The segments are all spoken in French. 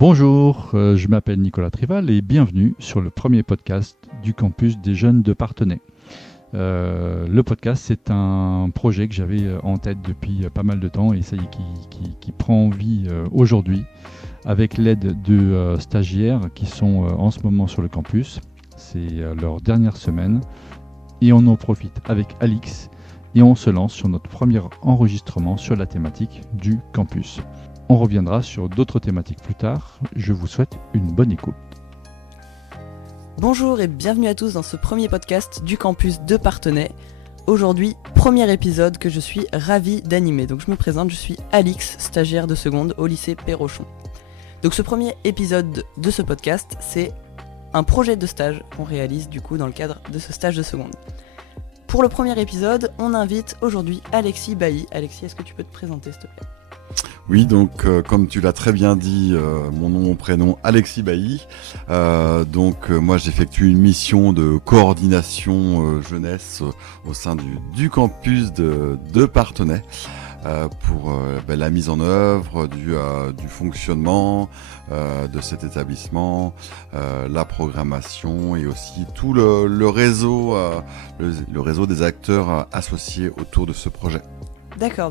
Bonjour, je m'appelle Nicolas Trival et bienvenue sur le premier podcast du campus des jeunes de Parthenay. Le podcast, c'est un projet que j'avais en tête depuis pas mal de temps et ça y est, qui prend vie aujourd'hui avec l'aide de stagiaires qui sont en ce moment sur le campus. C'est leur dernière semaine et on en profite avec Alix et on se lance sur notre premier enregistrement sur la thématique du campus. On reviendra sur d'autres thématiques plus tard. Je vous souhaite une bonne écoute. Bonjour et bienvenue à tous dans ce premier podcast du campus de Parthenay. Aujourd'hui, premier épisode que je suis ravie d'animer. Donc je me présente, je suis Alix, stagiaire de seconde au lycée Perrochon. Donc ce premier épisode de ce podcast, c'est un projet de stage qu'on réalise du coup dans le cadre de ce stage de seconde. Pour le premier épisode, on invite aujourd'hui Alexis Bailly. Alexis, est-ce que tu peux te présenter s'il te plaît ? Oui, donc comme tu l'as très bien dit, mon nom, mon prénom, Alexis Bailly. Moi j'effectue une mission de coordination jeunesse au sein du campus de Parthenay pour la mise en œuvre du fonctionnement de cet établissement, la programmation et aussi tout le réseau, le réseau des acteurs associés autour de ce projet. D'accord.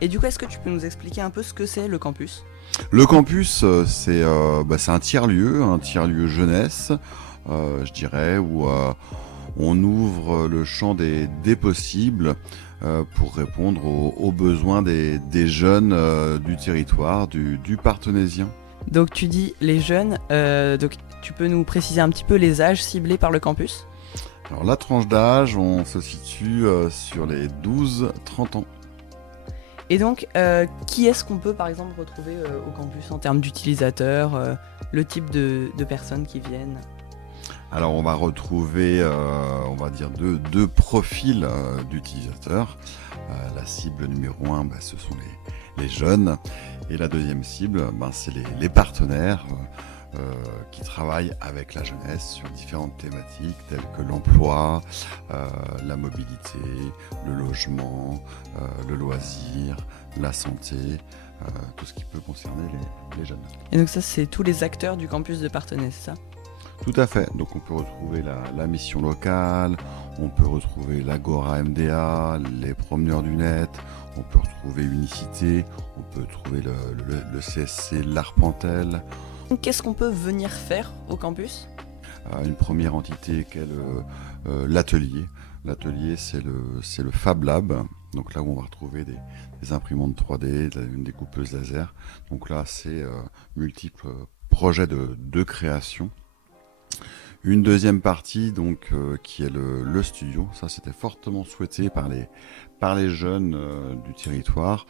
Et du coup, est-ce que tu peux nous expliquer un peu ce que c'est le campus ? Le campus, c'est un tiers-lieu jeunesse, je dirais, où on ouvre le champ des possibles pour répondre aux besoins des jeunes du territoire, du Parthenaisien. Donc tu dis les jeunes, donc tu peux nous préciser un petit peu les âges ciblés par le campus ? Alors la tranche d'âge, on se situe sur les 12-30 ans. Et donc, qui est-ce qu'on peut par exemple retrouver au campus en termes d'utilisateurs, le type de personnes qui viennent ? Alors on va retrouver, deux profils d'utilisateurs. La cible numéro 1, ce sont les jeunes. Et la deuxième cible, c'est les partenaires qui travaillent avec la jeunesse sur différentes thématiques telles que l'emploi, la mobilité, le logement, le loisir, la santé, tout ce qui peut concerner les jeunes. Et donc ça, c'est tous les acteurs du campus de Parthenay, c'est ça ? Tout à fait. Donc on peut retrouver la mission locale, on peut retrouver l'Agora MDA, les promeneurs du net, on peut retrouver Unicité, on peut trouver le CSC L'Arpentel. Qu'est-ce qu'on peut venir faire au campus ? Une première entité qu'est l'atelier. L'atelier, c'est le Fab Lab, donc là où on va retrouver des imprimantes 3D, une découpeuse laser. Donc là, c'est multiples projets de création. Une deuxième partie donc qui est le studio. Ça, c'était fortement souhaité par les jeunes du territoire,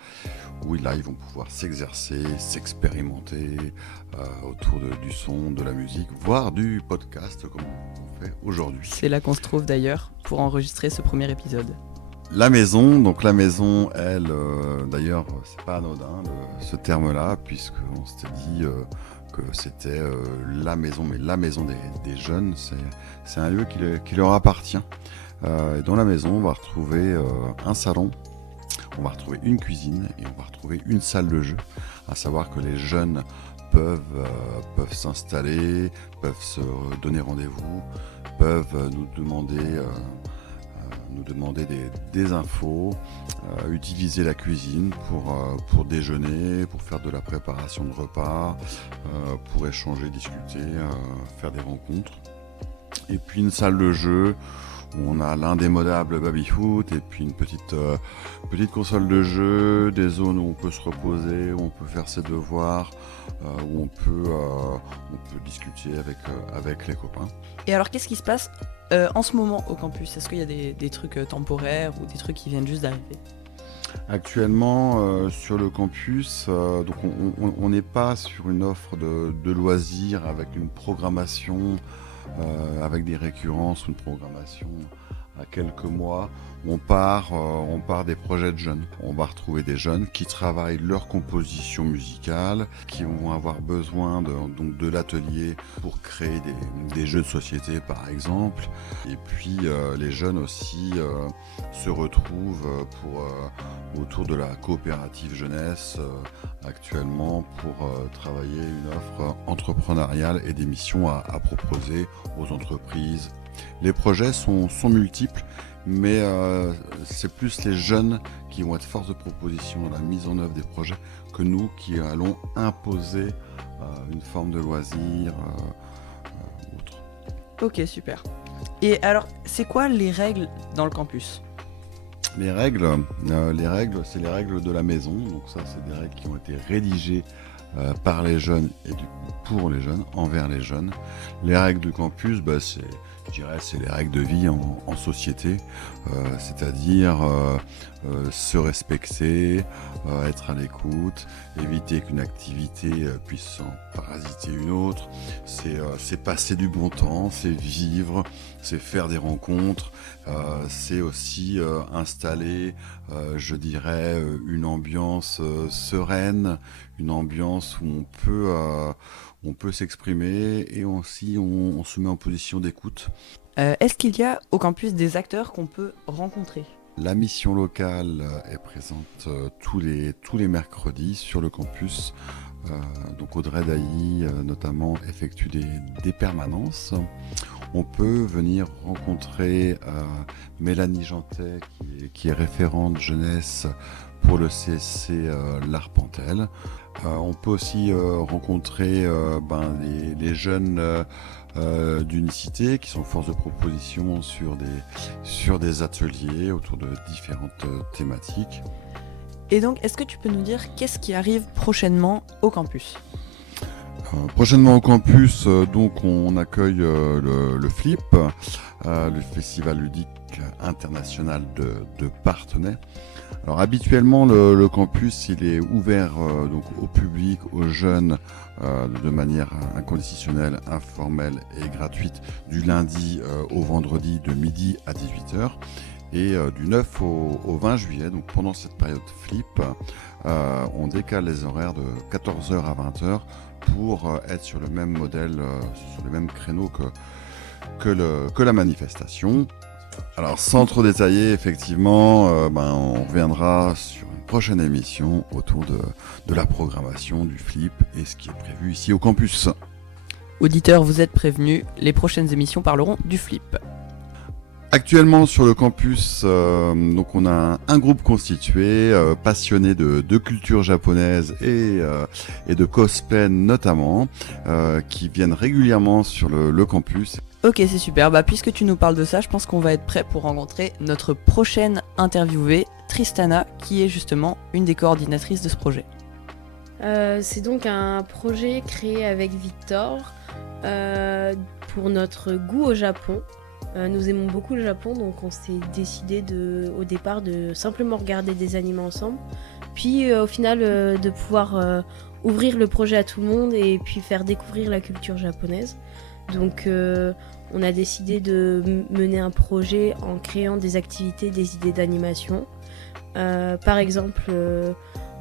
où là ils vont pouvoir s'exercer, s'expérimenter autour du son, de la musique, voire du podcast comme on fait aujourd'hui. C'est là qu'on se trouve d'ailleurs pour enregistrer ce premier épisode. La maison, elle, d'ailleurs, c'est pas anodin ce terme-là, puisqu'on s'était dit que c'était la maison, mais la maison des jeunes, c'est un lieu qui leur appartient. Dans la maison, on va retrouver un salon, on va retrouver une cuisine et on va retrouver une salle de jeu. À savoir que les jeunes peuvent s'installer, peuvent se donner rendez-vous, peuvent nous demander des infos, utiliser la cuisine pour déjeuner, pour faire de la préparation de repas, pour échanger, discuter, faire des rencontres. Et puis une salle de jeu où on a l'indémodable baby-foot et puis une petite console de jeu, des zones où on peut se reposer, où on peut faire ses devoirs, où on peut discuter avec les copains. Et alors, qu'est-ce qui se passe en ce moment au campus ? Est-ce qu'il y a des trucs temporaires ou des trucs qui viennent juste d'arriver ? Actuellement, sur le campus, donc on n'est pas sur une offre de loisirs avec une programmation, avec des récurrences, une programmation à quelques mois, on part des projets de jeunes. On va retrouver des jeunes qui travaillent leur composition musicale, qui vont avoir besoin de l'atelier pour créer des jeux de société par exemple. Et puis les jeunes aussi se retrouvent autour de la coopérative jeunesse actuellement pour travailler une offre entrepreneuriale et des missions à proposer aux entreprises. Les projets sont multiples, mais c'est plus les jeunes qui vont être force de proposition dans la mise en œuvre des projets que nous qui allons imposer une forme de loisir autre. Ok, super. Et alors, c'est quoi les règles dans le campus ? Les règles, c'est les règles de la maison. Donc ça, c'est des règles qui ont été rédigées par les jeunes et pour les jeunes, envers les jeunes. Les règles du campus, c'est les règles de vie en société, c'est-à-dire se respecter, être à l'écoute, éviter qu'une activité puisse en parasiter une autre, c'est passer du bon temps, c'est vivre, c'est faire des rencontres, c'est aussi installer, je dirais, une ambiance sereine, une ambiance où on peut s'exprimer et aussi on se met en position d'écoute. Est-ce qu'il y a au campus des acteurs qu'on peut rencontrer ? La mission locale est présente tous les mercredis sur le campus. Donc Audrey Dailly notamment effectue des permanences. On peut venir rencontrer Mélanie Jantet qui est référente jeunesse pour le CSC L'Arpentel. On peut aussi rencontrer les jeunes d'unicité qui sont force de proposition sur des ateliers autour de différentes thématiques. Et donc, est-ce que tu peux nous dire qu'est-ce qui arrive prochainement au campus ? Prochainement au campus, donc on accueille le FLIP, le Festival ludique international de Parthenay. Alors habituellement le campus il est ouvert donc au public, aux jeunes de manière inconditionnelle, informelle et gratuite du lundi au vendredi de midi à 18h et du 9 au 20 juillet, donc pendant cette période flip, on décale les horaires de 14h à 20h pour être sur le même modèle, sur le même créneau que la manifestation. Alors sans trop détailler, effectivement, on reviendra sur une prochaine émission autour de la programmation du FLIP et ce qui est prévu ici au campus. Auditeurs, vous êtes prévenus, les prochaines émissions parleront du FLIP. Actuellement sur le campus, donc on a un groupe constitué, passionné de culture japonaise et de cosplay notamment, qui viennent régulièrement sur le campus. Ok, c'est super. Puisque tu nous parles de ça, je pense qu'on va être prêt pour rencontrer notre prochaine interviewée, Tristana, qui est justement une des coordinatrices de ce projet. C'est donc un projet créé avec Victor pour notre goût au Japon. Nous aimons beaucoup le Japon, donc on s'est décidé au départ de simplement regarder des animés ensemble, puis au final de pouvoir ouvrir le projet à tout le monde et puis faire découvrir la culture japonaise. Donc on a décidé de mener un projet en créant des activités, des idées d'animation. Par exemple,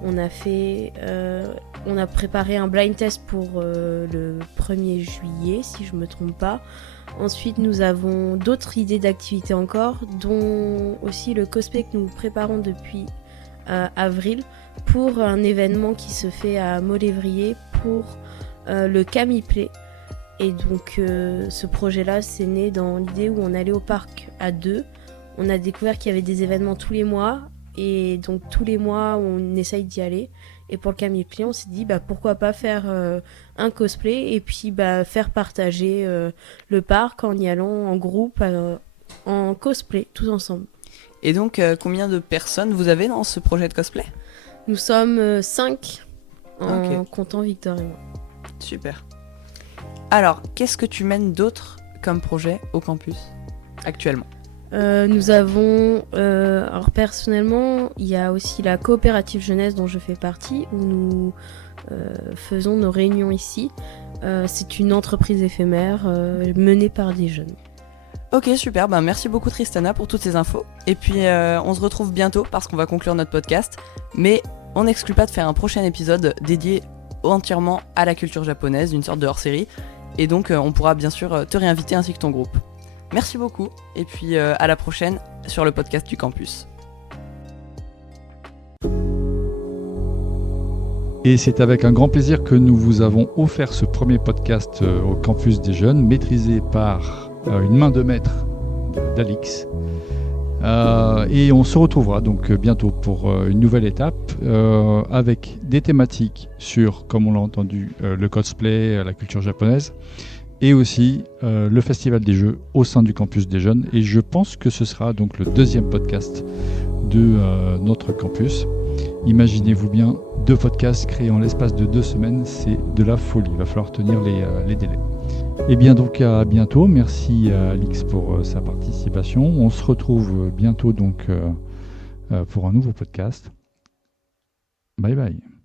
on a préparé un blind test pour le 1er juillet, si je ne me trompe pas. Ensuite, nous avons d'autres idées d'activités encore, dont aussi le cosplay que nous préparons depuis avril pour un événement qui se fait à Molévrier pour le Kamiplay. Et donc ce projet-là, c'est né dans l'idée où on allait au parc à deux. On a découvert qu'il y avait des événements tous les mois. Et donc tous les mois, on essaye d'y aller. Et pour le Kamiplay, on s'est dit pourquoi pas faire un cosplay et puis faire partager le parc en y allant en groupe, en cosplay, tous ensemble. Et donc, combien de personnes vous avez dans ce projet de cosplay ? Nous sommes 5, en comptant Victor et moi. Super. Alors, qu'est-ce que tu mènes d'autre comme projet au campus, actuellement ? Nous avons, alors personnellement, il y a aussi la coopérative jeunesse dont je fais partie, où nous faisons nos réunions ici. C'est une entreprise éphémère menée par des jeunes. Ok, super, ben, merci beaucoup Tristana pour toutes ces infos. Et puis on se retrouve bientôt parce qu'on va conclure notre podcast. Mais on n'exclut pas de faire un prochain épisode dédié entièrement à la culture japonaise, une sorte de hors-série. Et donc on pourra bien sûr te réinviter ainsi que ton groupe. Merci beaucoup et puis à la prochaine sur le podcast du campus. Et c'est avec un grand plaisir que nous vous avons offert ce premier podcast au campus des jeunes, maîtrisé par une main de maître d'Alix. Et on se retrouvera donc bientôt pour une nouvelle étape avec des thématiques sur, comme on l'a entendu, le cosplay, la culture japonaise et aussi le festival des jeux au sein du campus des jeunes. Et je pense que ce sera donc le deuxième podcast de notre campus. Imaginez-vous bien, 2 podcasts créés en l'espace de 2 semaines, c'est de la folie. Il va falloir tenir les délais. Et bien donc à bientôt. Merci à Alix pour sa participation. On se retrouve bientôt donc pour un nouveau podcast. Bye bye.